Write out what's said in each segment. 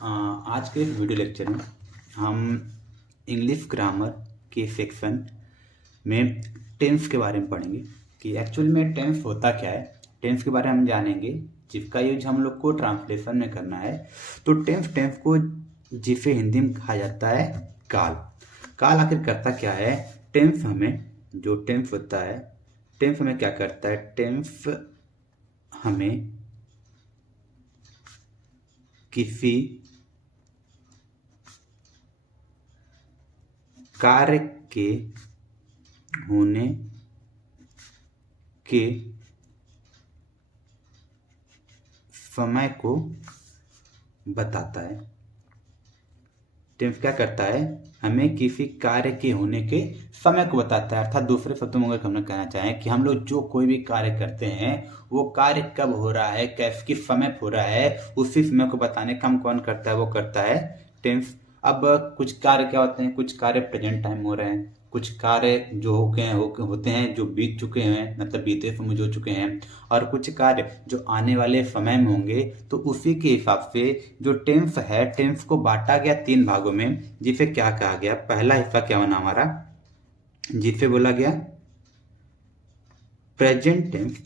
आज के इस वीडियो लेक्चर में हम इंग्लिश ग्रामर के सेक्शन में टेंस के बारे में पढ़ेंगे कि एक्चुअल में टेंस होता क्या है। टेंस के बारे में हम जानेंगे जिसका यूज हम लोग को ट्रांसलेशन में करना है। तो टेंस को जिसे हिंदी में कहा जाता है काल। काल आखिर करता क्या है? टेंस होता है, टेंस हमें क्या करता है? टेंस हमें किसी कार्य के होने के समय को बताता है। टेंस क्या करता है? हमें किसी कार्य के होने के समय को बताता है। अर्थात दूसरे शब्दों में अगर हम कहना चाहें कि हम लोग जो कोई भी कार्य करते हैं वो कार्य कब हो रहा है, कैसे किस समय हो रहा है, उसी समय को बताने का काम कौन करता है? वो करता है टेंस। अब कुछ कार्य क्या होते हैं? कुछ कार्य प्रेजेंट टाइम हो रहे हैं, कुछ कार्य जो होते हैं जो बीत चुके हैं, मतलब बीते समय जो चुके हैं, और कुछ कार्य जो आने वाले समय में होंगे। तो उसी के हिसाब से जो टेंस है, टेंस को बांटा गया 3 भागों में, जिसे क्या कहा गया? पहला हिस्सा क्या बना हमारा? जिसे बोला गया प्रेजेंट टेंस।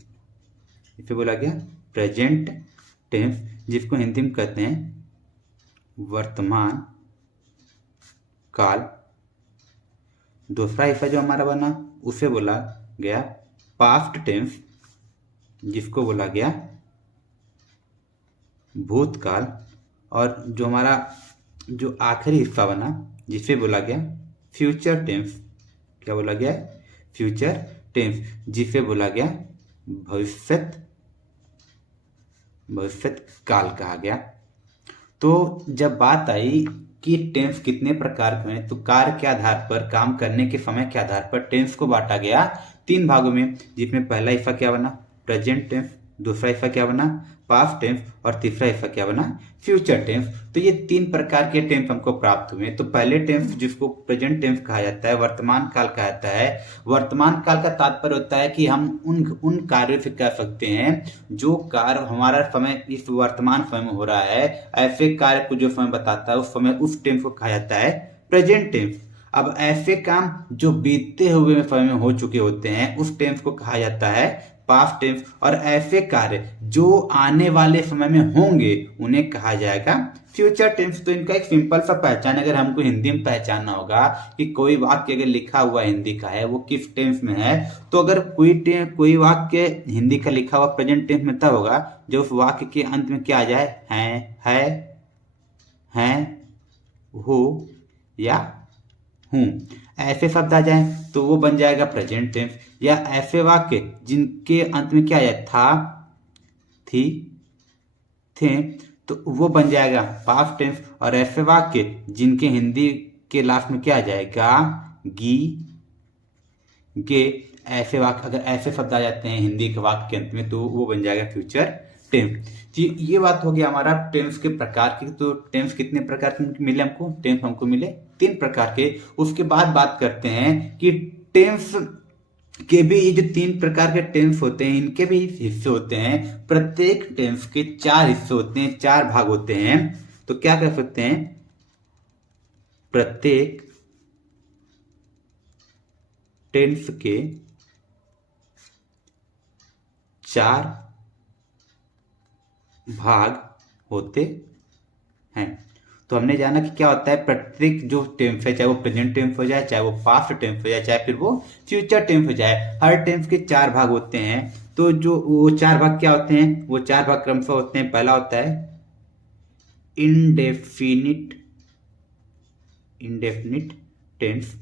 जिसे बोला गया प्रेजेंट टेंस, जिसको हिंदी में कहते हैं वर्तमान काल। दूसरा हिस्सा जो हमारा बना उसे बोला गया पास्ट टेंस, जिसको बोला गया भूतकाल। और जो हमारा जो आखिरी हिस्सा बना जिसे बोला गया फ्यूचर टेंस। क्या बोला गया? फ्यूचर टेंस, जिसे बोला गया भविष्यत काल कहा गया। तो जब बात आई कि टेंस कितने प्रकार के हैं, तो कार्य के आधार पर, काम करने के समय के आधार पर टेंस को बांटा गया 3 भागों में, जिसमें पहला हिस्सा क्या बना? Present tense. दूसरा हिस्सा क्या बना? Past tense. और तीसरा हिस्सा क्या बना? Future tense. तो ये 3 प्रकार के टेंस हमको प्राप्त हुए। तो पहले टेंस जिसको प्रेजेंट टेंस कहा जाता है, वर्तमान काल कहा जाता है। वर्तमान काल का तात्पर्य होता है कि हम उन कार्यों से कह सकते हैं जो कार्य हमारा समय इस वर्तमान समय में हो रहा है, ऐसे कार्य को जो समय बताता है उस समय, उस टेंस को कहा जाता है प्रेजेंट टेंस। अब ऐसे काम जो बीते हुए समय में हो चुके होते हैं उस टेंस को कहा जाता है पास्ट टेंस। और ऐसे कार्य जो आने वाले समय में होंगे उन्हें कहा जाएगा फ्यूचर टेंस। तो इनका एक सिंपल सा पहचान अगर हमको हिंदी में पहचानना होगा कि कोई वाक्य अगर लिखा हुआ हिंदी का है वो किस टेंस में है, तो अगर कोई वाक्य हिंदी का लिखा हुआ प्रेजेंट टेंस में तब होगा जब उस वाक्य के अंत में क्या आ जाए? है, हो या हूं, ऐसे शब्द आ जाए तो वो बन जाएगा प्रेजेंट टेंस। या ऐसे वाक्य जिनके अंत में क्या आया? था, थी, थे, तो वो बन जाएगा पास्ट टेंस। और ऐसे वाक्य जिनके हिंदी के लास्ट में क्या आ जाएगा? गी, गे, ऐसे वाक्य, अगर ऐसे शब्द आ जाते हैं हिंदी के वाक्य के अंत में तो वो बन जाएगा फ्यूचर टेंस। जी, ये बात हो गया हमारा टेंस के प्रकार की। तो टेंस कितने प्रकार के मिले हमको? टेंस हमको मिले 3 प्रकार के। उसके बाद बात करते हैं कि टेंस के भी, ये जो 3 प्रकार के टेंस होते हैं इनके भी हिस्से होते हैं। प्रत्येक टेंस के 4 हिस्से होते हैं, 4 भाग होते हैं। तो क्या कर सकते हैं? प्रत्येक टेंस के 4 भाग होते हैं। तो हमने जाना कि क्या होता है प्रत्येक जो टेंस है, चाहे वो प्रेजेंट टेंस हो जाए, चाहे वो पास्ट टेंस हो जाए, चाहे फिर वो फ्यूचर टेंस हो जाए, हर टेंस के 4 भाग होते हैं। तो जो वो 4 भाग क्या होते हैं? वो 4 भाग क्रमशः होते हैं। पहला होता है इंडेफिनिट टेंस।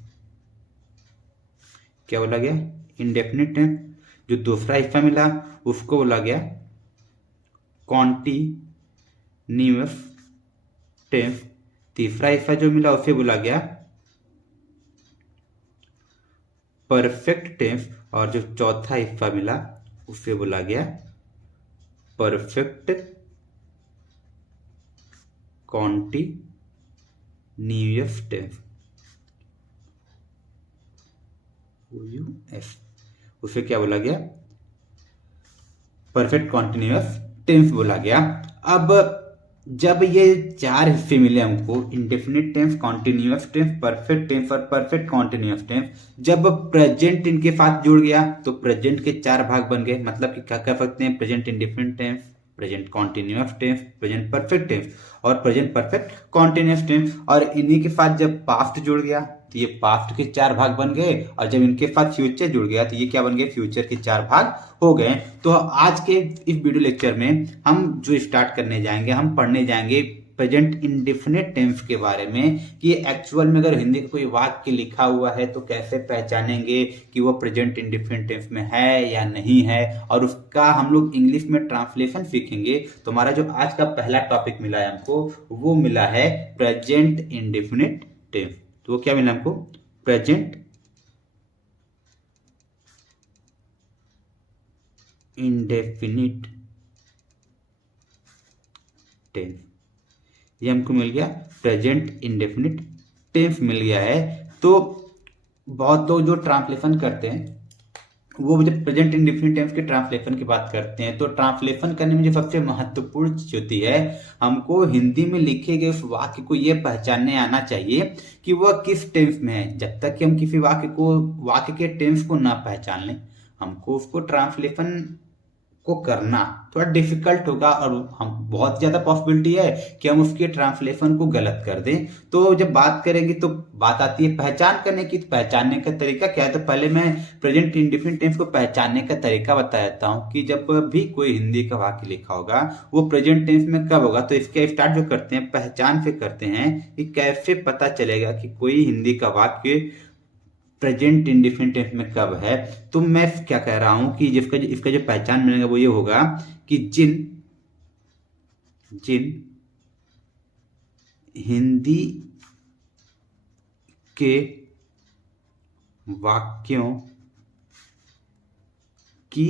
क्या बोला गया? Indefinite tense. जो दूसरा हिस्सा मिला उसको बोला गया कॉन्टिन्यूअस टेंस। तीसरा हिस्सा जो मिला उसे बोला गया परफेक्ट टेंस। और जो चौथा हिस्सा मिला उसे बोला गया परफेक्ट कॉन्टिन्यूअस टेंस। उसे क्या बोला गया? परफेक्ट कॉन्टिन्यूअस टेंस बोला गया। अब जब ये चार हिस्से मिले हमको, indefinite tense, continuous tense, perfect tense और परफेक्ट कॉन्टिन्यूअस टेंस, जब प्रेजेंट इनके साथ जुड़ गया तो प्रेजेंट के चार भाग बन गए। मतलब कि क्या कर सकते हैं, present indefinite tense, present continuous tense, present perfect tense और प्रेजेंट परफेक्ट कॉन्टिन्यूअस टेंस। और इन्हीं के साथ जब पास्ट जुड़ गया तो ये पास्ट के चार भाग बन गए, और जब इनके साथ फ्यूचर जुड़ गया तो ये क्या बन गए, फ्यूचर के चार भाग हो गए। तो आज के इस वीडियो लेक्चर में हम जो स्टार्ट करने जाएंगे, हम पढ़ने जाएंगे प्रेजेंट इंडेफिनिट टेंस के बारे में कि एक्चुअल में अगर हिंदी का कोई वाक्य लिखा हुआ है तो कैसे पहचानेंगे कि वो प्रेजेंट इंडेफिनिट टेंस में है या नहीं है, और उसका हम लोग इंग्लिश में ट्रांसलेशन सीखेंगे। तो हमारा जो आज का पहला टॉपिक मिला है हमको, वो मिला है प्रेजेंट इंडेफिनिट टेंस। तो वो क्या मिला हमको, प्रेजेंट इंडेफिनिट टेंस, ये हमको मिल गया, प्रेजेंट इंडेफिनिट टेंस मिल गया है। तो बहुत लोग जो ट्रांसलेशन करते हैं वो जब प्रेजेंट इंडेफिनिट टेंस के ट्रांसलेशन की बात करते हैं तो ट्रांसलेशन करने में जो सबसे महत्वपूर्ण चीज होती है, हमको हिंदी में लिखे गए उस वाक्य को ये पहचानने आना चाहिए कि वह किस टेंस में है। जब तक कि हम किसी वाक्य के टेंस को ना पहचान लें, हमको उसको ट्रांसलेशन को करना थोड़ा डिफिकल्ट होगा, और हम बहुत ज्यादा पॉसिबिलिटी है कि हम उसके ट्रांसलेशन को गलत कर दें। तो जब बात करेंगे तो बात आती है पहचान करने की। तो पहचानने का तरीका क्या है, तो पहले मैं प्रेजेंट इंडेफिनिट टेंस को पहचानने का तरीका बता देता हूं कि जब भी कोई हिंदी का वाक्य लिखा होगा वो प्रेजेंट टेंस में कब होगा। तो इसके स्टार्ट जो करते हैं पहचान से करते हैं कि कैसे पता चलेगा कि कोई हिंदी का वाक्य प्रेजेंट इंडेफिनिट टेंस में कब है। तो मैं क्या कह रहा हूं कि इसका जो पहचान मिलेगा वो ये होगा कि जिन हिंदी के वाक्यों की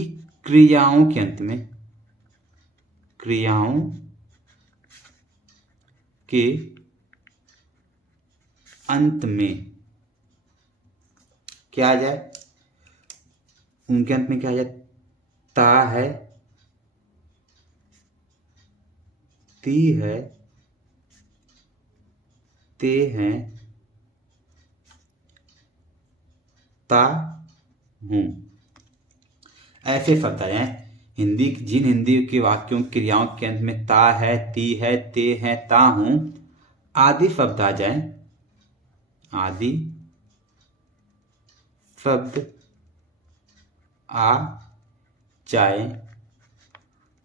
क्रियाओं के अंत में क्या आ जाए, उनके अंत में क्या आ जाए, ता है, ती है, ते हैं, ता हूं, ऐसे शब्द आए हैं। जिन हिंदी के वाक्यों क्रियाओं के अंत में ता है, ती है, ते हैं, ता हूं आदि शब्द आ जाए, आदि शब्द आ जाए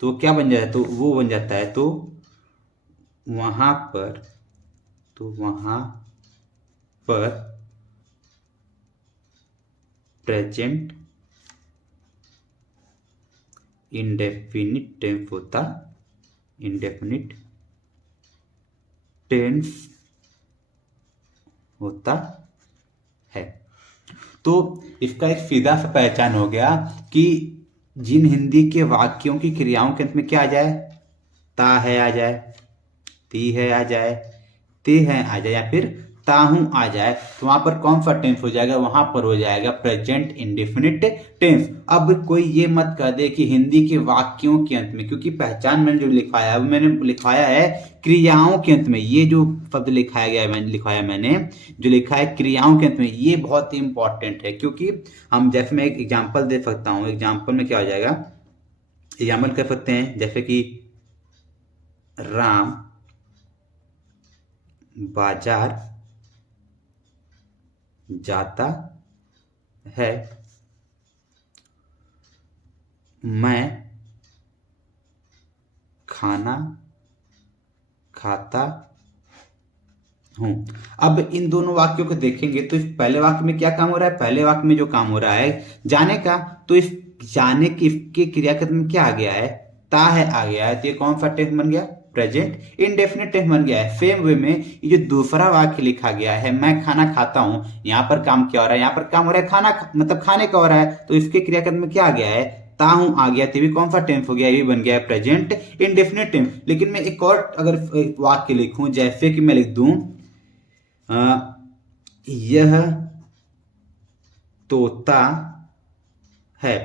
तो क्या बन जाता है, तो वो बन जाता है, तो वहां पर प्रेजेंट इंडेफिनिट टेंस होता, इंडेफिनिट टेंस होता है। तो इसका एक सीधा सा पहचान हो गया कि जिन हिंदी के वाक्यों की क्रियाओं के अंत में क्या आ जाए, ता है आ जाए, ती है आ जाए, ते है आ जाए, या फिर ताहू आ जाए, तो वहां पर कौन सा टेंस हो जाएगा, वहां पर हो जाएगा प्रेजेंट इंडेफिनिट टेंस। अब कोई ये मत कह दे कि हिंदी के वाक्यों के अंत में, क्योंकि पहचान मैंने जो लिखवाया है मैंने लिखवाया है क्रियाओं के अंत में। ये जो शब्द लिखाया गया है मैंने जो लिखा है क्रियाओं के अंत में, ये बहुत ही इंपॉर्टेंट है। क्योंकि हम जैसे मैं एक एग्जाम्पल दे सकता हूं, एग्जाम्पल में क्या हो जाएगा, एग्जाम्पल कर सकते हैं जैसे कि राम बाजार जाता है, मैं खाना खाता हूं। अब इन दोनों वाक्यों को देखेंगे तो इस पहले वाक्य में क्या काम हो रहा है, पहले वाक्य में जो काम हो रहा है जाने का, तो इस जाने के क्रियाक्रम में क्या आ गया है, ता है आ गया है, तो ये कौन सा टेंस बन गया, प्रेजेंट इंडेफिनिट टेंस बन गया है। सेम वे में ये जो दूसरा वाक्य लिखा गया है, मैं खाना खाता हूं, यहाँ पर काम क्या हो रहा है, यहाँ पर काम हो रहा है खाना, मतलब खाने का हो रहा है, तो इसके क्रियाक्रम में क्या आ गया है, ताहू आ गया, तो भी कौन सा टेंस हो गया, ये भी बन गया है प्रेजेंट इंडेफिनिट टेंस। लेकिन मैं एक और अगर वाक्य लिखूं, जैसे कि मैं लिख दूं यह तोता है,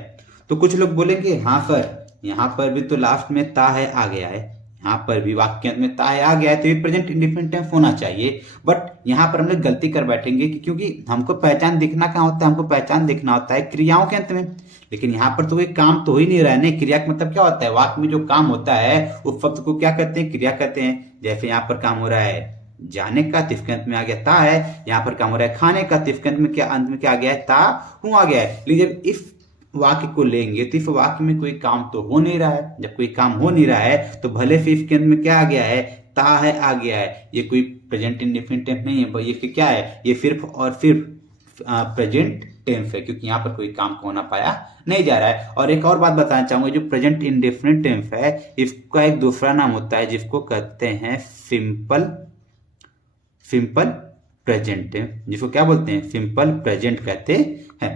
तो कुछ लोग बोलेंगे हाँ सर, यहां पर भी तो लास्ट में ता है आ गया है, यहाँ पर भी वाक्यांश में ता है आ गया है तो ये प्रेजेंट इंडेफिनिट टेंस होना चाहिए। बट यहाँ पर हम लोग गलती कर बैठेंगे कि क्योंकि हमको पहचान दिखना कहाँ होता है, हमको पहचान दिखना होता है क्रियाओं के अंत में। लेकिन यहाँ पर तो कोई काम तो हो ही नहीं रहा है ना। क्रिया का मतलब क्या होता है, वाक्य में जो काम होता है उस शब्द को क्या कहते हैं, क्रिया कहते हैं। जैसे यहाँ पर काम हो रहा है जाने का, तो इसके अंत में आ गया ता है। यहाँ पर काम हो रहा है खाने का, तो इसके अंत में क्या आ गया है, ता हूं आ गया है। लेकिन जब इस वाक्य को लेंगे तो इस वाक्य में कोई काम तो हो नहीं रहा है। जब कोई काम हो नहीं रहा है तो भले से इसके अंत में क्या आ गया है, ता है आ गया है। ये कोई प्रेजेंट इंडेफिनिट टेंस नहीं है, ये क्या है, ये सिर्फ और सिर्फ प्रेजेंट टेंस है, क्योंकि यहाँ पर कोई काम को होना पाया नहीं जा रहा है। और एक और बात बताना चाहूंगा, जो प्रेजेंट इंडेफिनिट टेंस है इसका एक दूसरा नाम होता है जिसको कहते हैं सिंपल प्रेजेंट टेंस, जिसको क्या बोलते हैं, सिंपल प्रेजेंट कहते हैं।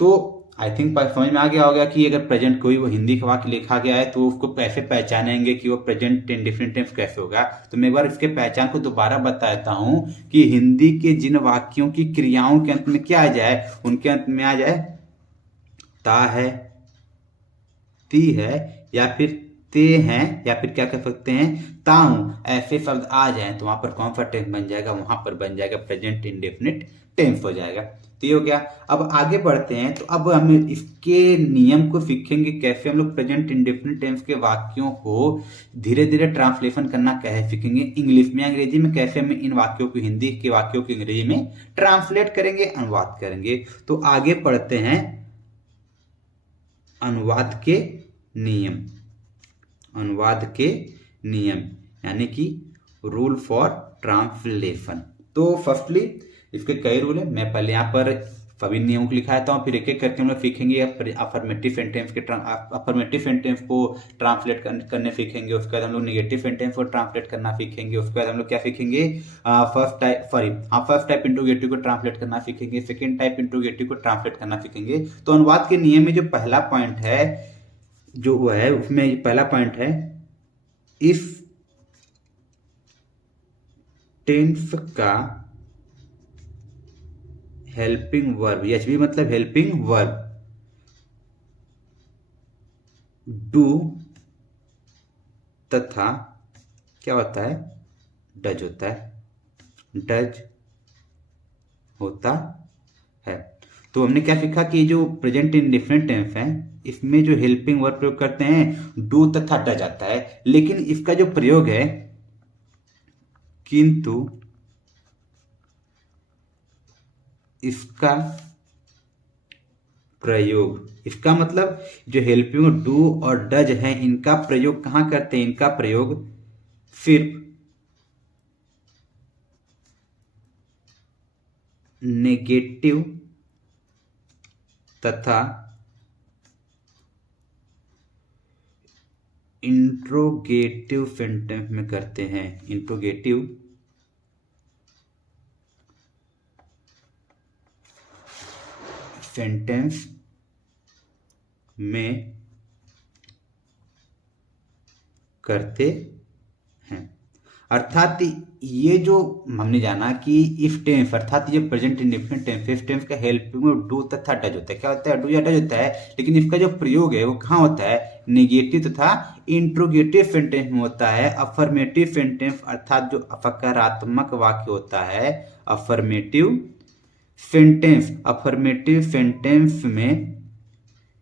तो आई थिंक समझ में आ गया होगा कि अगर प्रेजेंट कोई वो हिंदी का वाक्य लिखा गया है तो उसको कैसे पहचानेंगे कि वो प्रेजेंट इंडेफिनिट टेंस कैसे होगा। तो मैं एक बार इसके पहचान को दोबारा बताता हूं कि हिंदी के जिन वाक्यों की क्रियाओं के अंत में क्या आ जाए, उनके अंत में आ जाए ता है, ती है, या फिर ते हैं, या फिर क्या कह सकते हैं ताऊ, ऐसे शब्द आ जाए तो वहां पर कौन सा टेंस बन जाएगा, वहां पर बन जाएगा प्रेजेंट इंडेफिनिट टेंस हो जाएगा। तो ये हो गया। अब आगे बढ़ते हैं, तो अब हम इसके नियम को सीखेंगे कैसे हम लोग प्रेजेंट इंडेफिनिट टेंस के वाक्यों को धीरे धीरे ट्रांसलेशन करना कैसे सीखेंगे, इंग्लिश में अंग्रेजी में कैसे हम इन वाक्यों को, हिंदी के वाक्यों को अंग्रेजी में ट्रांसलेट करेंगे, अनुवाद करेंगे। तो आगे पढ़ते हैं अनुवाद के नियम। अनुवाद के नियम यानी कि रूल फॉर ट्रांसलेशन। तो फर्स्टली इसके कई रूल है, मैं पहले यहाँ पर सभी नियमों को लिखाता हूँ, फिर एक एक करके हम लोग सीखेंगे। अफर्मेटिव सेंटेंस को ट्रांसलेट करने सीखेंगे। उसके बाद हम लोग नेगेटिव सेंटेंस को ट्रांसलेट करना सीखेंगे। उसके बाद हम लोग क्या सीखेंगे, फर्स्ट टाइप इंट्रोगेटिव को ट्रांसलेट करना सीखेंगे, सेकेंड टाइप इंट्रोगेटिव को ट्रांसलेट करना सीखेंगे। तो अनुवाद के नियम में जो पहला पॉइंट है जो वो है, उसमें पहला पॉइंट है इफ टेंस का हेल्पिंग वर्ब, एचबी मतलब हेल्पिंग वर्ब, डू तथा क्या होता है, डज होता है, डज होता है। तो हमने क्या सीखा कि जो प्रेजेंट इंडेफिनिट टेंस है इसमें जो हेल्पिंग वर्ब प्रयोग करते हैं डू तथा डज आता है। लेकिन इसका जो प्रयोग है किंतु इसका प्रयोग, इसका मतलब जो हेल्पिंग डू और डज है इनका प्रयोग कहां करते हैं, इनका प्रयोग सिर्फ नेगेटिव तथा इंट्रोगेटिव सेंटेंस में करते हैं। इंट्रोगेटिव सेंटेंस में करते हैं। अर्थात ये जो हमने जाना कि इफ टेंस अर्थात ये present indefinite tense, if tense का हेल्पिंग में डू तथा डज होता है। क्या होता है, डू या डज होता है। लेकिन इसका जो प्रयोग है वो कहाँ होता है, नेगेटिव तथा इंट्रोगेटिव सेंटेंस में होता है। अफर्मेटिव सेंटेंस अर्थात जो सकारात्मक वाक्य होता है, अफर्मेटिव सेंटेंस में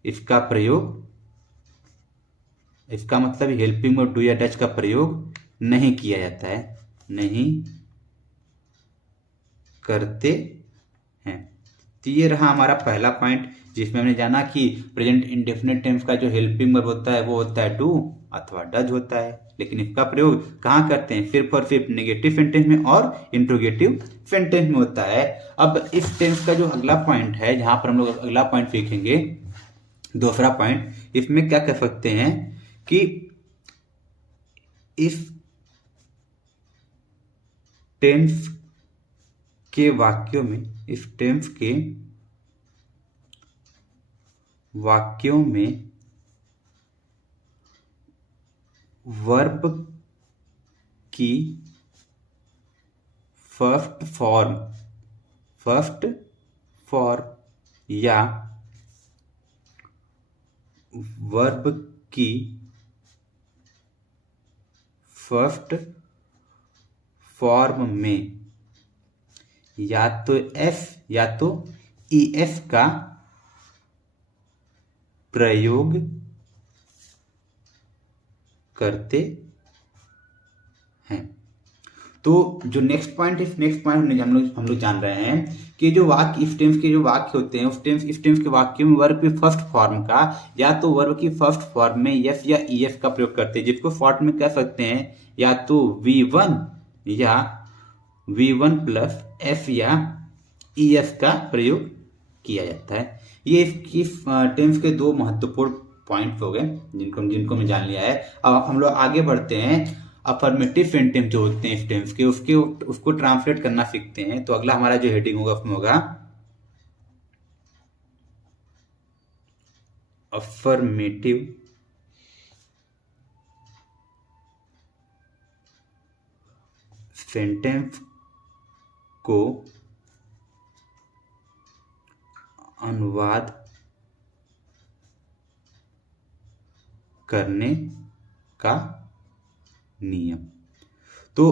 इसका प्रयोग, इसका मतलब हेल्पिंग में डू या डज का प्रयोग नहीं किया जाता है, नहीं करते हैं। तो ये रहा हमारा पहला पॉइंट जिसमें हमने जाना कि प्रेजेंट इंडेफिनिट टेंस का जो हेल्पिंग वर्ब होता है वो होता है डू अथवा डज होता है। लेकिन इसका प्रयोग कहाँ करते हैं, सिर्फ और सिर्फ नेगेटिव सेंटेंस में और इंट्रोगेटिव सेंटेंस में होता है। अब इस टेंस का जो अगला पॉइंट है जहां पर हम लोग अगला पॉइंट सीखेंगे, दूसरा पॉइंट, इसमें क्या कह सकते हैं कि इस टेंस के वाक्यों में, इस टेंस के वाक्यों में वर्ब की फर्स्ट फॉर्म या वर्ब की फर्स्ट फॉर्म में या तो एफ या तो ईएफ का प्रयोग करते हैं। तो जो नेक्स्ट पॉइंट हम लोग जान रहे हैं कि जो वाक्य इफ टेंस के जो वाक्य होते हैं उस इफ टेंस के वाक्यों में वर्ब की फर्स्ट फॉर्म का या तो वर्ब की फर्स्ट फॉर्म में एफ या ईएफ का प्रयोग करते हैं, जिसको शॉर्ट में कह सकते हैं या तो V1 या V1 प्लस एफ या ईएफ का प्रयोग किया जाता है। ये इसकी टेंस के दो महत्वपूर्ण पॉइंट हो गए जिनको हमने जान लिया है। अब हम लोग आगे बढ़ते हैं, अफर्मेटिव सेंटेंस जो होते हैं इस टेंस के उसको ट्रांसलेट करना सीखते हैं। तो अगला हमारा जो हेडिंग होगा उसमें होगा अफर्मेटिव सेंटेंस को अनुवाद करने का नियम। तो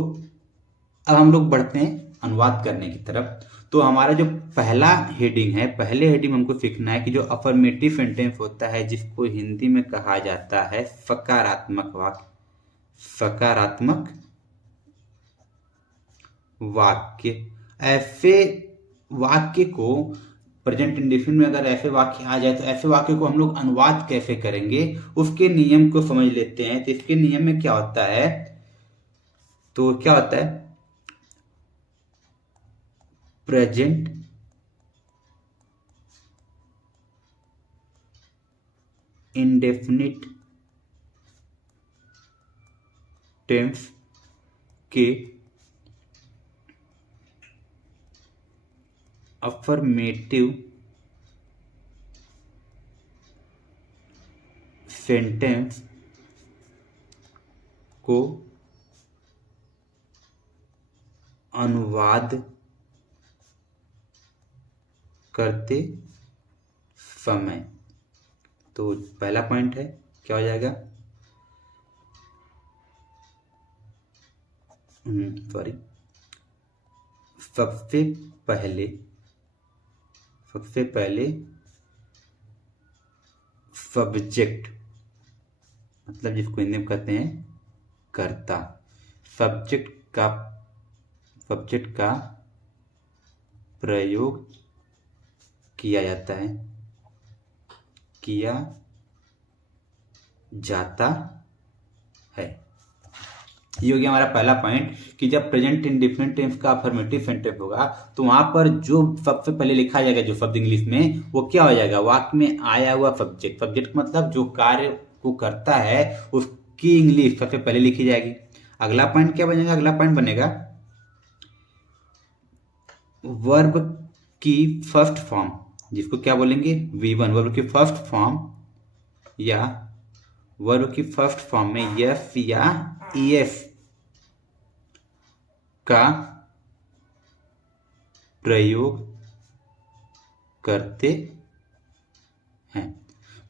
अब हम लोग बढ़ते हैं अनुवाद करने की तरफ। तो हमारा जो पहला हेडिंग है, पहले हेडिंग हमको सीखना है कि जो अफर्मेटिव सेंटेंस होता है जिसको हिंदी में कहा जाता है सकारात्मक वाक्य, सकारात्मक वाक्य। ऐसे वाक्य को प्रेजेंट इंडेफिनिट में अगर ऐसे वाक्य आ जाए तो ऐसे वाक्य को हम लोग अनुवाद कैसे करेंगे उसके नियम को समझ लेते हैं। तो इसके नियम में क्या होता है, तो क्या होता है, प्रेजेंट इंडेफिनिट टेंस के अफर्मेटिव सेंटेंस को अनुवाद करते समय। तो पहला पॉइंट है, क्या हो जाएगा, सॉरी, सबसे पहले सब्जेक्ट, मतलब जिसको हिंदी में कहते हैं कर्ता, सब्जेक्ट का प्रयोग किया जाता है। ये हो गया हमारा पहला पॉइंट कि जब प्रेजेंट इंडेफिनिट टेंस का अफर्मेटिव सेंटेंस होगा तो वहां पर जो सबसे पहले लिखा जाएगा जो शब्द इंग्लिश में, वो क्या हो जाएगा, वाक्य में आया हुआ सब्जेक्ट। सब्जेक्ट मतलब जो कार्य को करता है उसकी इंग्लिश सबसे पहले लिखी जाएगी। अगला पॉइंट क्या बनेगा, अगला पॉइंट बनेगा वर्ब की फर्स्ट फॉर्म, जिसको क्या बोलेंगे, V1, वर्ब की फर्स्ट फॉर्म या वर्ब की फर्स्ट फॉर्म में एफ या ईएफ का प्रयोग करते हैं।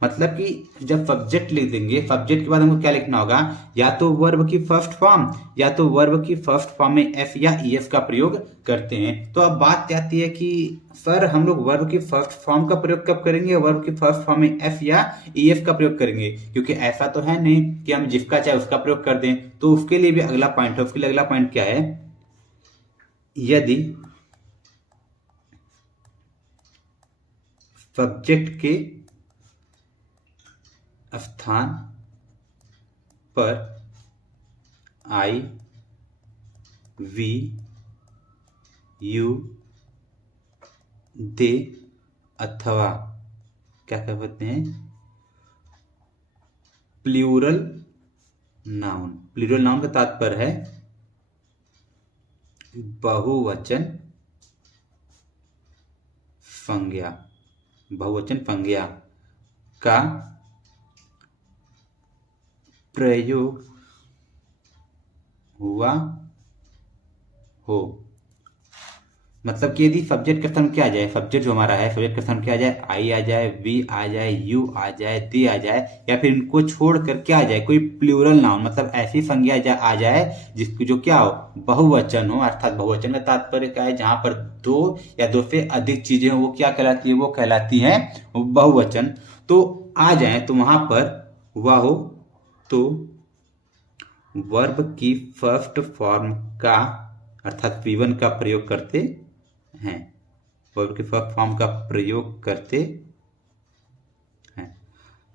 मतलब कि जब सब्जेक्ट लिख देंगे, सब्जेक्ट के बाद हमको क्या लिखना होगा, या तो वर्ब की फर्स्ट फॉर्म या तो वर्ब की फर्स्ट फॉर्म में एफ या ईएफ का प्रयोग करते हैं। तो अब बात आती है कि सर हम लोग वर्ब की फर्स्ट फॉर्म का प्रयोग कब करेंगे, वर्ब की फर्स्ट फॉर्म में एफ या ईएफ का प्रयोग करेंगे, क्योंकि ऐसा तो है नहीं कि हम जिसका चाहे उसका प्रयोग कर दें। तो उसके लिए भी अगला पॉइंट है, उसके लिए अगला पॉइंट क्या है, यदि सब्जेक्ट के स्थान पर आई वी यू दे अथवा क्या कहते हैं प्लूरल नाउन। प्लूरल नाउन का तात्पर्य है बहुवचन संज्ञा का प्रयोग हुआ हो मतलब कि यदि सब्जेक्ट का स्थान क्या आ जाए, सब्जेक्ट जो हमारा है सब्जेक्ट का स्थान क्या आ जाए, आई आ जाए, वी आ जाए, यू आ जाए, दे आ जाए, या फिर इनको छोड़कर क्या आ जाए, कोई प्लूरल नाउन मतलब ऐसी संज्ञा आ जाए जिसको जो क्या हो, बहुवचन हो। अर्थात बहुवचन का तात्पर्य क्या है, जहां पर दो या दो से अधिक चीजें हो वो क्या कहलाती है, वो कहलाती है बहुवचन। तो आ जाए तो वहां पर हुआ हो तो वर्ब की फर्स्ट फॉर्म का अर्थात V1 का प्रयोग करते हैं, वर्ब की फर्स्ट फॉर्म का प्रयोग करते हैं।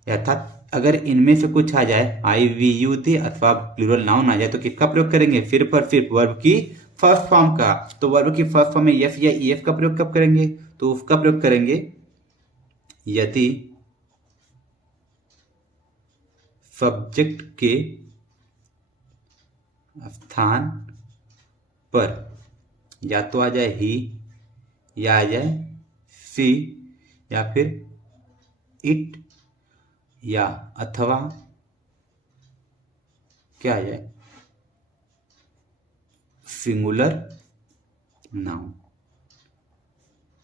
अर्थात अगर इनमें से कुछ आ जाए, आई वी यू दे अथवा प्लूरल नाउन आ जाए तो किसका प्रयोग करेंगे, फिर पर फिर वर्ब की फर्स्ट फॉर्म का। तो वर्ब की फर्स्ट फॉर्म में एफ या ई एफ का प्रयोग कब करेंगे, तो उसका प्रयोग करेंगे यदि सब्जेक्ट के स्थान पर या तो आ जाए ही, या आ जाए सी, या फिर इट, या अथवा क्या आ जाए, सिंगुलर नाउन,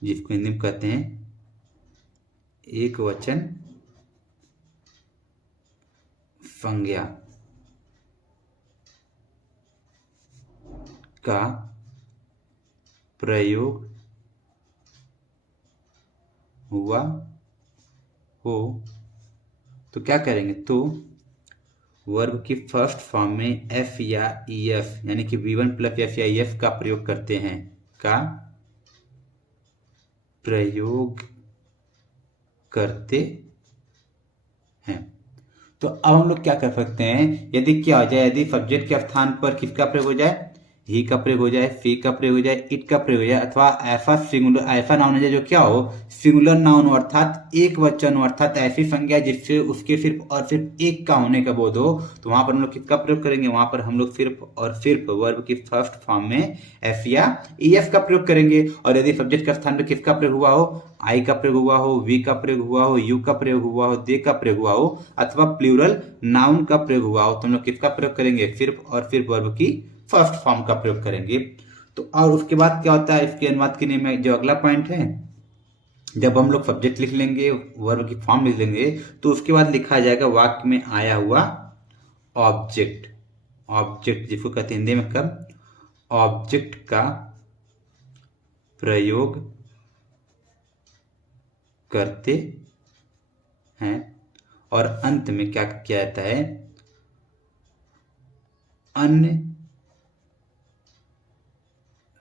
जिसको हिंदी में कहते हैं एक वचन संज्ञा का प्रयोग हुआ हो तो क्या करेंगे, तो वर्ब की फर्स्ट फॉर्म में एफ या ई एफ यानी कि V1 प्लस एफ या ई एफ का प्रयोग करते हैं, का प्रयोग करते हैं। तो अब हम लोग क्या कर सकते हैं, यदि क्या हो जाए, यदि सब्जेक्ट के स्थान पर किसका प्रयोग हो जाए, ही का प्रयोग हो जाए, सी का प्रयोग हो जाए, इट का प्रयोग हो जाए, अथवा ऐसा सिंगुलर ऐसा नाउन हो जाए जो क्या हो, सिंगुलर नाउन हो अर्थात एक वचन हो, अर्थात ऐसी संज्ञा जिससे उसके सिर्फ और सिर्फ एक का होने का बोध हो, तो वहां पर हम लोग किसका प्रयोग करेंगे, वहां पर हम लोग सिर्फ और सिर्फ वर्ब की फर्स्ट फॉर्म में एफ या ई एफ का प्रयोग करेंगे। और यदि सब्जेक्ट का स्थान पर किसका प्रयोग हुआ हो, आई का प्रयोग हुआ हो, वी का प्रयोग हुआ हो, यू का प्रयोग हुआ हो, दे का प्रयोग हुआ हो, अथवा प्लूरल नाउन का प्रयोग हुआ हो, तो हम लोग किसका प्रयोग करेंगे, सिर्फ और सिर्फ वर्ब की फर्स्ट फॉर्म का प्रयोग करेंगे। तो और उसके बाद क्या होता है, इसके अनुवाद के लिए में जो अगला पॉइंट है, जब हम लोग सब्जेक्ट लिख लेंगे, वर्ब की फॉर्म लिख लेंगे, तो उसके बाद लिखा जाएगा वाक्य में आया हुआ ऑब्जेक्ट। ऑब्जेक्ट जिसको कहते हैं हिंदी में कब, ऑब्जेक्ट का प्रयोग करते हैं। और अंत में क्या किया जाता है, अन्य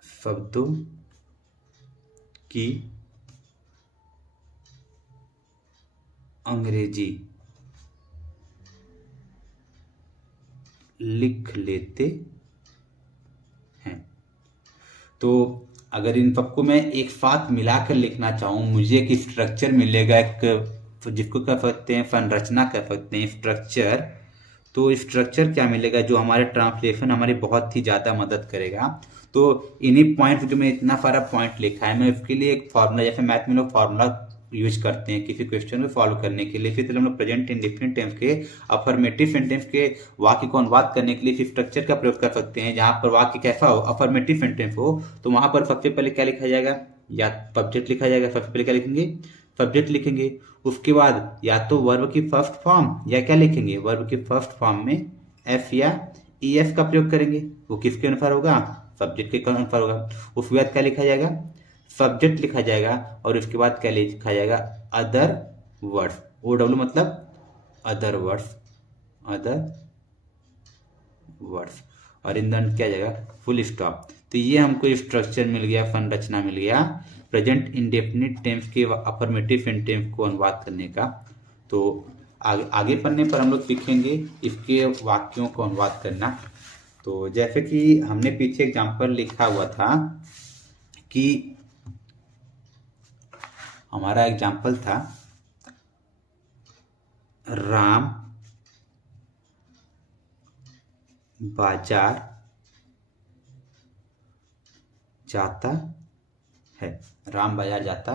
शब्दों की अंग्रेजी लिख लेते हैं। तो अगर इन सबको मैं एक साथ मिलाकर लिखना चाहूँ, मुझे एक स्ट्रक्चर मिलेगा, एक जिसको कह सकते हैं संरचना कह सकते हैं, स्ट्रक्चर। तो स्ट्रक्चर क्या मिलेगा जो हमारे ट्रांसलेशन हमारी बहुत ही ज़्यादा मदद करेगा। तो इन्हीं पॉइंट जो मैं इतना सारा पॉइंट लिखा है, मैं उसके लिए एक फॉर्मूला, जैसे मैथ में लोग फॉर्मूला यूज करते हैं किसी क्वेश्चन को सॉल्व करने के लिए, इसी तरह हम लोग प्रेजेंट इंडेफिनिट टेंस के अफर्मेटिव सेंटेंस के वाक्य को अनुवाद करने के लिए स्ट्रक्चर का प्रयोग कर सकते हैं। जहां पर वाक्य कैसा हो, अफर्मेटिव सेंटेंस हो, तो वहां पर सबसे पहले क्या लिखा जाएगा, या सब्जेक्ट लिखा जाएगा, सबसे पहले क्या लिखेंगे, सब्जेक्ट लिखेंगे। उसके बाद या तो वर्ब की फर्स्ट फॉर्म, या क्या लिखेंगे, वर्ब की फर्स्ट फॉर्म में एफ या ई एफ का प्रयोग करेंगे। वो किसके अनुसार होगा, सब्जेक्ट के अनुसार होगा। उसके बाद क्या लिखा जाएगा, सब्जेक्ट लिखा जाएगा, और उसके बाद क्या लिखा जाएगा, अदर वर्ड्स। ओ डब्ल्यू मतलब अदर वर्ड्स, अदर वर्ड्स, और इन द क्या जाएगा, फुल स्टॉप। तो ये हमको स्ट्रक्चर मिल गया, संरचना मिल गया प्रेजेंट इंडेफिनिट टेंस के अफर्मेटिव सेंटेंस को अनुवाद करने का। तो आगे पढ़ने पर हम लोग सीखेंगे इसके वाक्यों को अनुवाद करना। तो जैसे कि हमने पीछे एग्जाम्पल लिखा हुआ था कि हमारा एग्जाम्पल था, राम बाजार जाता है, राम बाजार जाता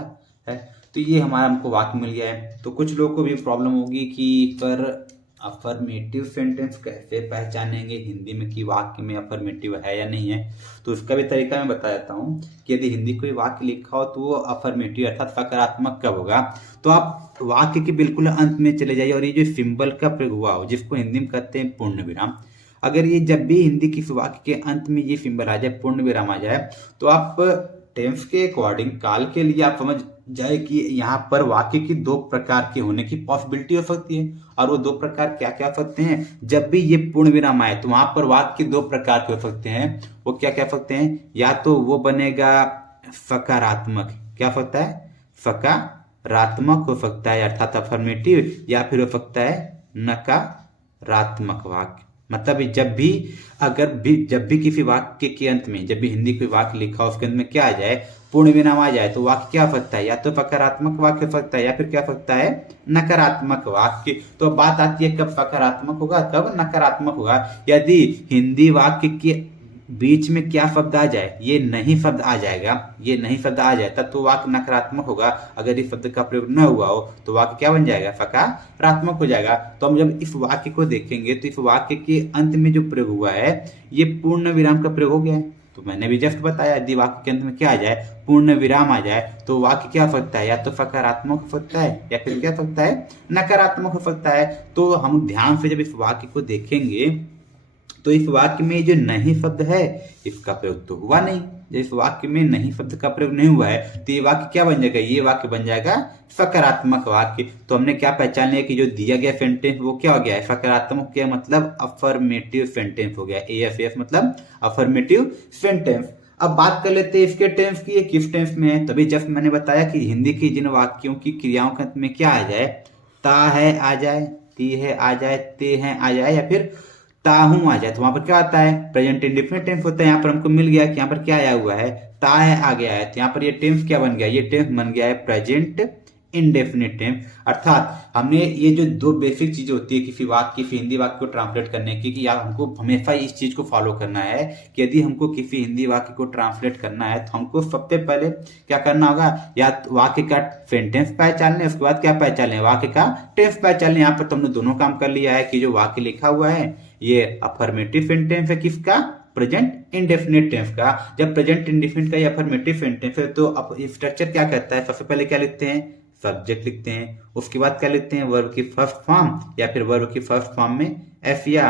है। तो ये हमारा हमको वाक्य मिल गया है। तो कुछ लोगों को भी प्रॉब्लम होगी कि पर अफर्मेटिव सेंटेंस कैसे पहचानेंगे हिंदी में कि वाक्य में अफर्मेटिव है या नहीं है, तो उसका भी तरीका मैं बता देता हूँ कि यदि हिंदी कोई वाक्य लिखा हो तो वो अफर्मेटिव अर्थात सकारात्मक कब होगा। तो आप वाक्य के बिल्कुल अंत में चले जाइए और ये जो सिंबल का प्रयोग हुआ हो जिसको हिंदी में कहते हैं पूर्ण विराम, अगर ये जब भी हिंदी किसी वाक्य के अंत में ये सिंबल आ जाए, पूर्ण विराम आ जाए, तो आप टेंस के अकॉर्डिंग काल के लिए आप समझ जाए कि यहाँ पर वाक्य की दो प्रकार के होने की पॉसिबिलिटी हो सकती है। और वो दो प्रकार क्या क्या हो सकते हैं, जब भी ये पूर्ण विराम आए तो वहां पर वाक्य दो प्रकार के हो सकते हैं। वो क्या क्या हो सकते हैं, या तो वो बनेगा सकारात्मक, क्या हो सकता है, सकारात्मक हो सकता है अर्थात अफर्मेटिव, या फिर हो सकता है नकारात्मक वाक्य। मतलब जब भी किसी वाक्य के अंत में, जब भी हिंदी कोई वाक्य लिखा हो उसके अंत में क्या आ जाए, पूर्ण विराम आ जाए, तो वाक्य क्या हो सकता है, या तो सकारात्मक वाक्य हो सकता है या फिर क्या हो सकता है, नकारात्मक वाक्य। तो बात आती है कब सकारात्मक होगा, कब नकारात्मक होगा। यदि हिंदी वाक्य के बीच में क्या शब्द आ जाए, ये नहीं शब्द आ जाएगा, ये नहीं शब्द आ जाए तब तो वाक्य नकारात्मक होगा। अगर इस शब्द का प्रयोग न हुआ हो तो वाक्य क्या बन जाएगा, सकारात्मक हो जाएगा। तो हम जब इस वाक्य को देखेंगे तो इस वाक्य के अंत में जो प्रयोग हुआ है ये पूर्ण विराम का प्रयोग हो गया है। तो मैंने भी जस्ट बताया, यदि वाक्य के अंत में क्या आ जाए, पूर्ण विराम आ जाए, तो वाक्य क्या हो सकता है, या तो सकारात्मक हो सकता है या फिर क्या हो सकता है, नकारात्मक हो सकता है। तो हम ध्यान से जब इस वाक्य को देखेंगे तो इस वाक्य में जो नहीं शब्द है इसका प्रयोग तो हुआ नहीं। जब इस वाक्य में नहीं शब्द का प्रयोग नहीं हुआ है तो ये वाक्य क्या बन जाएगा, ये वाक्य बन जाएगा सकारात्मक वाक्य। तो हमने क्या पहचान लिया कि जो दिया गया सेंटेंस वो क्या हो गया है, सकारात्मक, क्या मतलब अफर्मेटिव सेंटेंस हो गया। AFF मतलब अफर्मेटिव सेंटेंस। अब बात कर लेते हैं इसके टेंस की, ये किस टेंस में है। तभी जब मैंने बताया कि हिंदी की जिन वाक्यों की क्रियाओं के अंत में क्या आ जाए, ता है आ जाए, ती है आ जाए, ते हैं आ जाए, या फिर ताहू आ जाए, तो वहां पर क्या आता है, प्रेजेंट इंडेफिनिट टेंस होता है। यहाँ पर हमको मिल गया कि यहाँ पर क्या आया हुआ है, ता है आ गया है, तो यहाँ पर ये टेंस क्या बन गया, ये टेंस बन गया है प्रेजेंट इंडेफिनिट टेंस। अर्थात हमने ये जो दो बेसिक चीजें होती है किसी वाक्य, किसी हिंदी वाक्य को ट्रांसलेट करने की, कि यार हमको हमेशा इस चीज को फॉलो करना है कि यदि हमको किसी हिंदी वाक्य को ट्रांसलेट करना है तो हमको सबसे पहले क्या करना होगा, या वाक्य का सेंटेंस पहचान लें, उसके बाद क्या पहचान लें, वाक्य का टेंस पहचान लें। यहाँ पर तुमने दोनों काम कर लिया है कि जो वाक्य लिखा हुआ है ये अफर्मेटिव सेंटेंस है किसका, प्रेजेंट इंडेफिनिट टेंस का। जब प्रेजेंट इंडेफिनिट का ये अफर्मेटिव सेंटेंस है तो अब स्ट्रक्चर क्या कहता है, सबसे पहले क्या लिखते हैं, सब्जेक्ट लिखते हैं, उसके बाद क्या लिखते हैं, वर्ब की फर्स्ट फॉर्म या फिर वर्ब की फर्स्ट फॉर्म में एफ या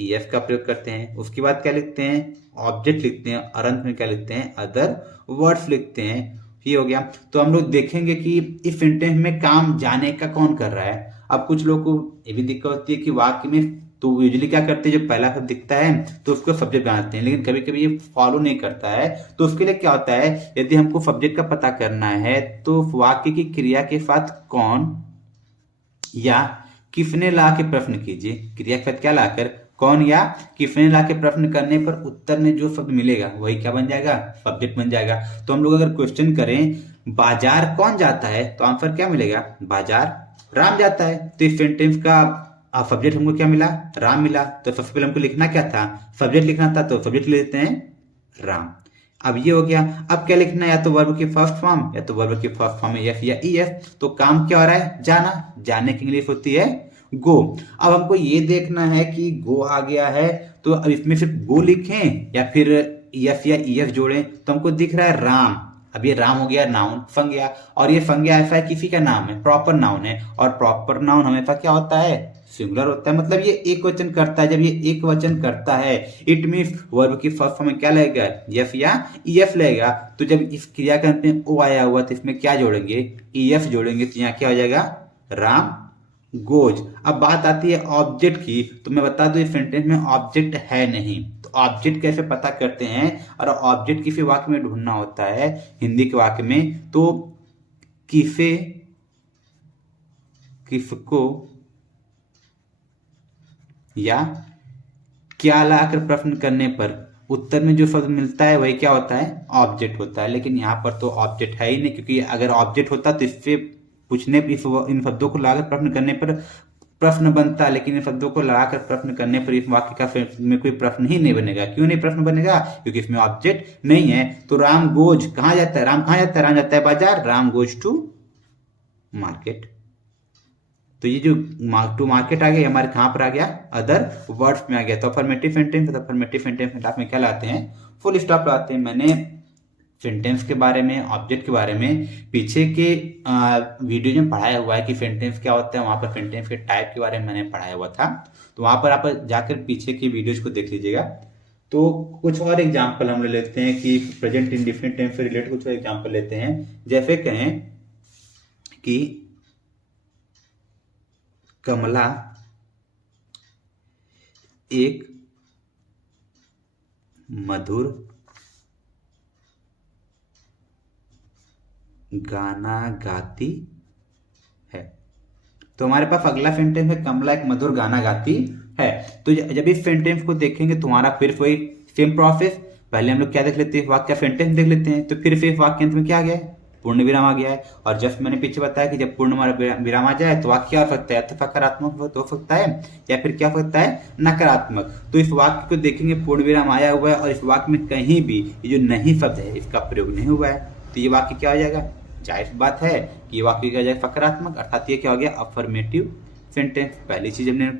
ईएफ का प्रयोग करते हैं। उसके बाद क्या लिखते हैं, ऑब्जेक्ट लिखते हैं, और अंत में क्या लिखते हैं, अदर वर्ड्स लिखते हैं। ये हो गया। तो हम लोग देखेंगे कि इस सेंटेंस में काम जाने का कौन कर रहा है। अब कुछ लोग को ये भी दिक्कत होती है कि वाक्य में तो यूजुअली क्या करते हैं, जो पहला शब्द दिखता है तो उसको सब्जेक्ट बनाते हैं, लेकिन कभी कभी ये फॉलो नहीं करता है। तो उसके लिए क्या होता है, यदि हमको सब्जेक्ट का पता करना है तो वाक्य की क्रिया के साथ कौन या किसने ला के प्रश्न कीजिए। क्रिया के साथ क्या लाकर, कौन या किसने ला के प्रश्न करने पर उत्तर में जो शब्द मिलेगा वही क्या बन जाएगा, सब्जेक्ट बन जाएगा। तो हम लोग अगर क्वेश्चन करें बाजार कौन जाता है तो आंसर क्या मिलेगा, बाजार राम जाता है। तो इस सेंटेंस का सब्जेक्ट हमको क्या मिला, राम मिला। तो सबसे पहले हमको लिखना क्या था, सब्जेक्ट लिखना था, तो सब्जेक्ट ले लेते हैं राम। अब ये हो गया। अब क्या लिखना है, या तो वर्ब की फर्स्ट फॉर्म या तो वर्ब की फर्स्ट फॉर्म में एफ या ई एफ। तो काम क्या हो रहा है, जाना, जाने की इंग्लिश होती है गो। अब हमको ये देखना है कि गो आ गया है तो अब इसमें सिर्फ गो लिखें या फिर एफ या ई एफ जोड़ें। तो हमको दिख रहा है राम। अब ये राम हो गया नाउन, संज्ञा, और ये संज्ञा ऐसा है किसी का नाम है, प्रॉपर नाउन है, और प्रॉपर नाउन हमेशा क्या होता है, सिंगुलर होता है। मतलब ये एक वचन करता है। जब ये एक वचन करता है इट मीन्स वर्ब की फर्स्ट फॉर्म में क्या लगेगा, एफ या ई एफ लगेगा। तो जब इस क्रिया के अंत में ओ आया हुआ तो इसमें क्या जोड़ेंगे, ई एफ जोड़ेंगे, तो यहाँ क्या हो जाएगा, राम गोज। अब बात आती है ऑब्जेक्ट की। तो मैं बता दूं इस सेंटेंस में ऑब्जेक्ट है नहीं। तो ऑब्जेक्ट कैसे पता करते हैं, और ऑब्जेक्ट किसी वाक्य में ढूंढना होता है हिंदी के वाक्य में, तो किसे, किसको या क्या लाकर प्रश्न करने पर उत्तर में जो शब्द मिलता है वही क्या होता है, ऑब्जेक्ट होता है। लेकिन यहाँ पर तो ऑब्जेक्ट है ही नहीं, क्योंकि अगर ऑब्जेक्ट होता तो इससे पूछने इन शब्दों को लाकर प्रश्न करने पर प्रश्न बनता, लेकिन इन शब्दों को लगाकर प्रश्न करने पर इस वाक्य का में कोई प्रश्न ही नहीं बनेगा। क्यों नहीं प्रश्न बनेगा, क्योंकि इसमें ऑब्जेक्ट नहीं है। तो राम गोज कहाँ जाता है, राम कहाँ जाता है, राम जाता है बाजार, राम गोज टू मार्केट। तो ये जो टू मार्केट आ गया हमारे कहाँ पर आ गया, अदर वर्ड्स में आ गया। तो अफर्मेटिव सेंटेंस, अफर्मेटिव सेंटेंस में आप में क्या लाते हैं, फुल स्टॉप लाते हैं। मैंने सेंटेंस के बारे में, ऑब्जेक्ट के बारे में पीछे के वीडियो में पढ़ाया हुआ है कि सेंटेंस क्या होता है, वहां पर सेंटेंस के टाइप के बारे में मैंने पढ़ाया हुआ था, तो वहां पर आप जाकर पीछे की वीडियोज को देख लीजिएगा। तो कुछ और एग्जाम्पल हम ले लेते हैं कि प्रेजेंट इंडिफिनिट टेंस से रिलेटेड कुछ और एग्जाम्पल लेते हैं। जैसे कहें कि कमला एक मधुर गाना गाती है। तो हमारे पास अगला सेंटेंस है, कमला एक मधुर गाना गाती है। तो जब इस सेंटेंस को देखेंगे तो हमारा फिर वही सेम प्रोसेस, पहले हम लोग क्या देख लेते हैं, वाक्य सेंटेंस देख लेते हैं, तो फिर से वाक्य अंत में क्या आ गया है, पूर्ण विराम आ गया है। और जस्ट मैंने पीछे बताया कि जब पूर्ण विराम आ जाए तो वाक्य क्या हो सकता है, तो सकारात्मक हो सकता है या फिर क्या हो सकता है, नकारात्मक। तो इस वाक्य को देखेंगे पूर्ण विराम आया हुआ है और इस वाक्य में कहीं भी ये जो नहीं शब्द है इसका प्रयोग नहीं हुआ है, तो ये वाक्य क्या हो जाएगा, जाहिर बात है कि ये वाक्य क्या हो जाएगा, सकारात्मक, अर्थात ये क्या हो गया, अफर्मेटिव सेंटेंस। पहली चीज हमने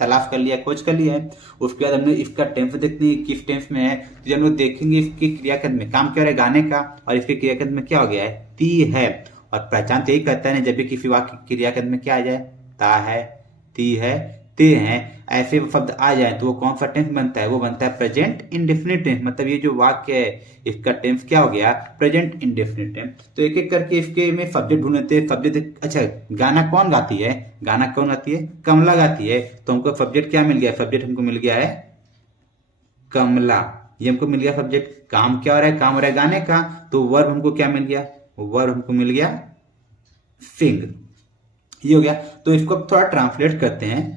तलाश कर लिया, खोज कर लिया है। उसके बाद हमने इसका टेंस देखते हैं किस टेंस में है, तो जब हम लोग देखेंगे इसके क्रियाकर्म में काम क्या हो रहा है, गाने का, और इसके क्रियाकर्म में क्या हो गया है, ती है। और पहचान तो यही करता है ना, जब भी किसी वाक्य क्रियाकर्म में क्या आ जाए, ता है, ती है, ते हैं, ऐसे शब्द आ जाए तो वो कौन सा टेंस बनता है, वो बनता है प्रेजेंट इंडेफिनिट टेंस। मतलब ये जो वाक्य है इसका टेंस क्या हो गया, प्रेजेंट इंडेफिनिट टेंस। तो एक एक करके इसके में सब्जेक्ट ढूंढते हैं। सब्जेक्ट, अच्छा गाना कौन गाती है, गाना कौन गाती है, कमला गाती है। तो हमको सब्जेक्ट क्या मिल गया, सब्जेक्ट हमको मिल गया है कमला, ये हमको मिल गया सब्जेक्ट। काम क्या हो रहा है, काम हो रहा है गाने का, तो वर्ब हमको क्या मिल गया, वर्ब हमको मिल गया सिंग, ये हो गया। तो इसको थोड़ा ट्रांसलेट करते हैं।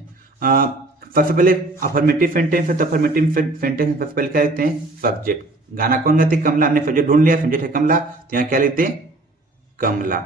सबसे पहले अफर्मेटिव सेंटेंस है, तो अफर्मेटिव सेंटेंस सबसे पहले क्या लिखते हैं, सब्जेक्ट। गाना कौन गाती है, कमला, हमने सब्जेक्ट ढूंढ लिया, सब्जेक्ट है कमला, तो यहाँ क्या लिखते हैं, कमला,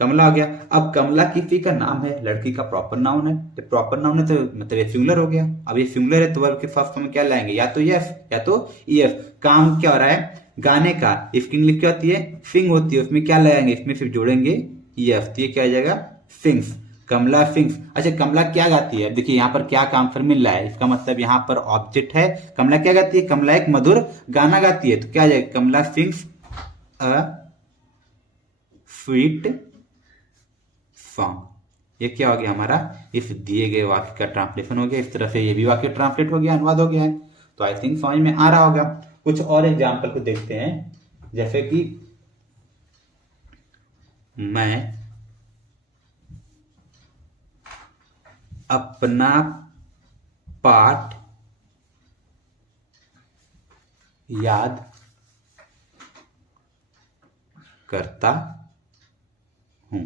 कमला हो गया। अब कमला किसी का नाम है, लड़की का प्रॉपर नाउन है, तो प्रॉपर नाउन है तो मतलब ये सिंगुलर हो गया। अब ये सिंगुलर है तो वर्ब के फर्स्ट फॉर्म में क्या लाएंगे, या तो यस या तो ईएफ। काम क्या हो रहा है, गाने का, इसकी इंग्लिश क्या होती है, सिंग होती है, उसमें क्या लगाएंगे, इसमें सिर्फ जोड़ेंगे ईएफ, तो ये क्या हो जाएगा, सिंग्स, कमला सिंग्स। अच्छा कमला क्या गाती है, देखिए यहाँ पर क्या काम फिर मिल रहा है, इसका मतलब यहाँ पर ऑब्जेक्ट है, कमला क्या गाती है, कमला एक मधुर गाना गाती है, तो क्या आ जाएगा, कमला सिंग्स अ स्वीट सॉन्ग। ये क्या हो गया हमारा, इस दिए गए वाक्य का ट्रांसलेशन हो गया। इस तरह से ये भी वाक्य ट्रांसलेट हो गया, अनुवाद हो गया है। तो आई थिंक समझ में आ रहा होगा। कुछ और एग्जाम्पल को देखते हैं, जैसे कि मैं अपना पाठ याद करता हूं,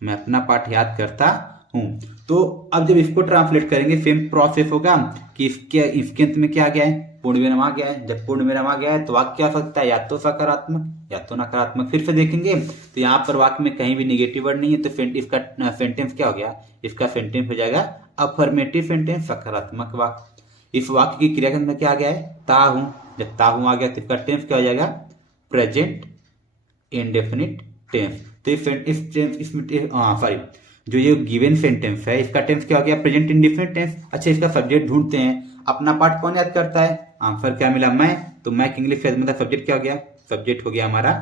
मैं अपना पाठ याद करता हूं। तो अब जब इसको ट्रांसलेट करेंगे सेम प्रोसेस होगा कि इसके अंत में क्या आ गया है, पूर्ण विराम आ गया है। जब पूर्ण विराम आ गया है तो वाक्य क्या हो सकता है, या तो सकारात्मक या तो नकारात्मक। फिर से देखेंगे तो यहाँ पर वाक्य में कहीं भी निगेटिव वर्ड नहीं है, तो इसका सेंटेंस क्या हो गया, इसका सेंटेंस हो जाएगा अफर्मेटिव सेंटेंस, सकारात्मक वाक्य। इस वाक्य की क्रिया में क्या आ गया है, ता हूं। जब ता हूं आ गया तो इसका टेंस क्या हो जाएगा, प्रेजेंट इंडेफिनिट टेंस। तो सॉरी, जो ये गिवन सेंटेंस है इसका टेंस क्या हो गया, प्रेजेंट इंडेफिनिट टेंस। अच्छा इसका सब्जेक्ट ढूंढते हैं, अपना पाठ कौन याद करता है, आंसर क्या मिला, मैं। तो मैं की इंग्लिश मतलब सब्जेक्ट क्या हो गया, सब्जेक्ट हो गया हमारा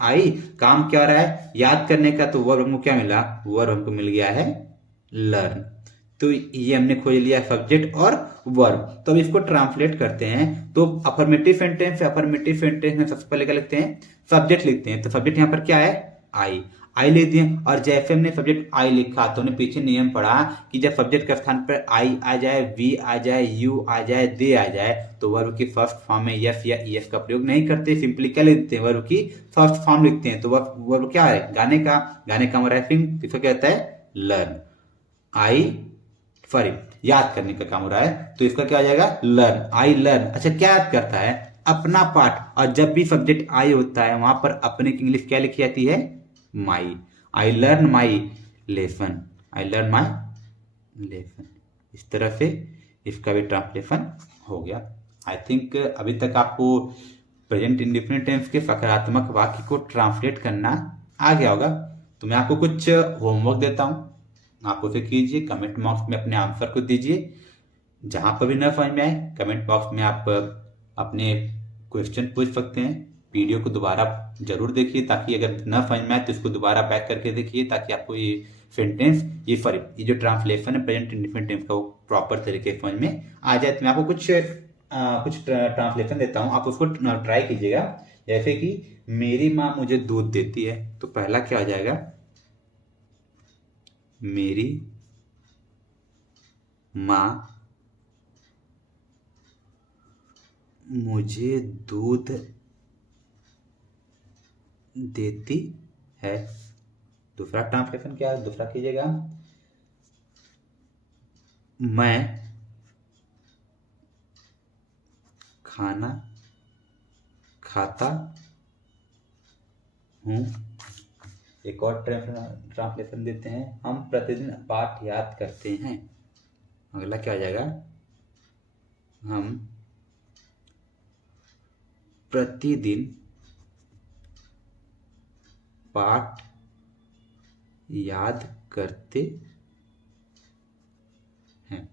आई। काम क्या हो रहा है, याद करने का, तो वर्ब हमको क्या मिला, वर्ब हमको मिल गया है लर्न। तो ये हमने खोज लिया सब्जेक्ट और वर्ब। तो अब इसको ट्रांसलेट करते हैं। तो अफर्मेटिव सेंटेंस है, अफर्मेटिव सेंटेंस में सबसे पहले क्या लिखते हैं, सब्जेक्ट लिखते हैं। तो सब्जेक्ट यहाँ पर क्या है, आई, आई लिख दिए। और जैसे हमने सब्जेक्ट आई लिखा तो हमने पीछे नियम पढ़ा कि जब सब्जेक्ट के स्थान पर आई आ जाए, वी आ जाए, यू आ जाए, दे आ जाए, तो वर्ब की फर्स्ट फॉर्म में यस या ईएस का प्रयोग नहीं करते, सिंपली क्या लिखते हैं, वर्ब की फर्स्ट फॉर्म लिखते हैं। तो वर्ब क्या है, गाने का, गाने का हमारा सिंग, इसको क्या कहता है, लर्न। आई सॉरी, याद करने का काम हो रहा है, तो इसका क्या आ जाएगा, लर्न, आई लर्न। अच्छा क्या याद करता है, अपना पाठ। और जब भी सब्जेक्ट आई होता है वहां पर अपने की इंग्लिश क्या लिखी जाती है, my. I learn my lesson, I learn my lesson. इस तरह से इसका भी ट्रांसलेशन हो गया। आई थिंक अभी तक आपको प्रेजेंट इंडेफिनिट टेंस के सकारात्मक वाक्य को ट्रांसलेट करना आ गया होगा। तो मैं आपको कुछ होमवर्क देता हूं, आप उसे कीजिए, कमेंट बॉक्स में अपने आंसर को दीजिए। जहां पर भी न समझ में आए कमेंट बॉक्स में आप अपने क्वेश्चन पूछ सकते हैं। वीडियो को दोबारा जरूर देखिए, ताकि अगर न समझ में आए तो इसको दोबारा बैक करके देखिए, ताकि आपको ये सेंटेंस ये जो ट्रांसलेशन है प्रेजेंट इंडेफिनिट टेंस का वो प्रॉपर तरीके से समझ में आ जाए। तो मैं आपको कुछ ट्रांसलेशन देता हूँ, आप उसको ट्राई कीजिएगा। जैसे कि मेरी माँ मुझे दूध देती है, तो पहला क्या हो जाएगा, मेरी माँ मुझे दूध देती है। दूसरा ट्रांसलेशन क्या है, दूसरा कीजिएगा, मैं खाना खाता हूँ। एक और ट्रांसलेशन देते हैं, हम प्रतिदिन पाठ याद करते हैं। अगला क्या हो जाएगा, हम प्रतिदिन पाठ याद करते हैं।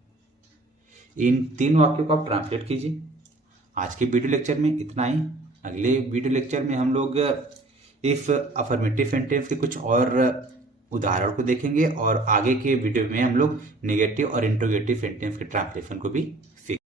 इन 3 वाक्यों को आप ट्रांसलेट कीजिए। आज के वीडियो लेक्चर में इतना ही। अगले वीडियो लेक्चर में हम लोग इस अफर्मेटिव सेंटेंस के कुछ और उदाहरण को देखेंगे, और आगे के वीडियो में हम लोग नेगेटिव और इंट्रोगेटिव सेंटेंस के ट्रांसलेशन को भी सीखेंगे।